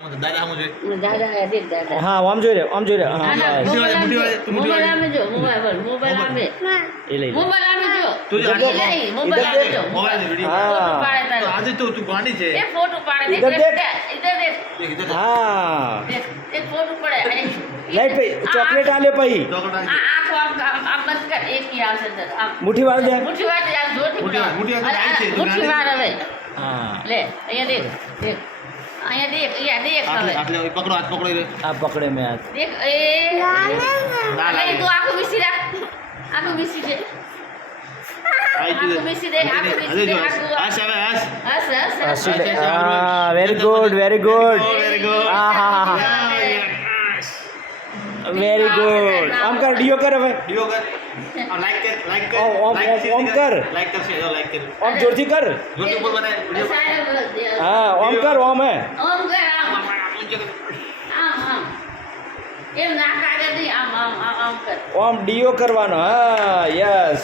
દાદા મુજે દાદા દેખ દાદા હા આમ જોઈ રે આમ જોઈ રે હા ના બસ. મોબાઈલ આમે જો મોબાઈલ આમે એ લઈ લે. મોબાઈલ આમે જો તું इधर देख, નહીં મોબાઈલ આમે જો મોબાઈલ વિડિયો હા. ફોટો પાડે તો તારો આજે તો તું ગાંડી છે એક ફોટો પાડે इधर દેખ देख. ઇધર દેખ દેખ ઇધર હા દેખ એક ફોટો પડે લઈ પઈ ચોકલેટ આલે પઈ ચોકલેટ આ આખો આમ બસ કર એક ઈ આવશે અંદર આમ મુઠ્ઠી વાળ દે મુઠ્ઠી વાર આ જોતી મુઠ્ઠી વાર આવી છે, તું મુઠ્ઠી વાર હવે હા લે અહીંયા દેખ દેખ અહીંયા દેખ હવે આટલે પકડો હાથ પકડો રે આ પકડે મેં હાથ દેખ એ ના અરે લાગે તું આખું મિસી રાખ આખું મિસી દે આખું મિસી દે આખું મિસી દે હાશ હવે હાશ હસ હસ હસ હા very good very good very good હા હા હા વેરી ગુડ આમ કર ડીઓ કર હવે ડિયો કર લાઈક કર ઓમ કર લાઈક કર છે લાઈક કર ઓમ જોરથી કર જોટી ઉપર બનાય વિડિયો હા ઓમ કર ઓમ હે ઓમ કર આમ આમ એમ ના કાગળ નહીં આમ કર ઓમ ડીઓ કરવાનો હા યસ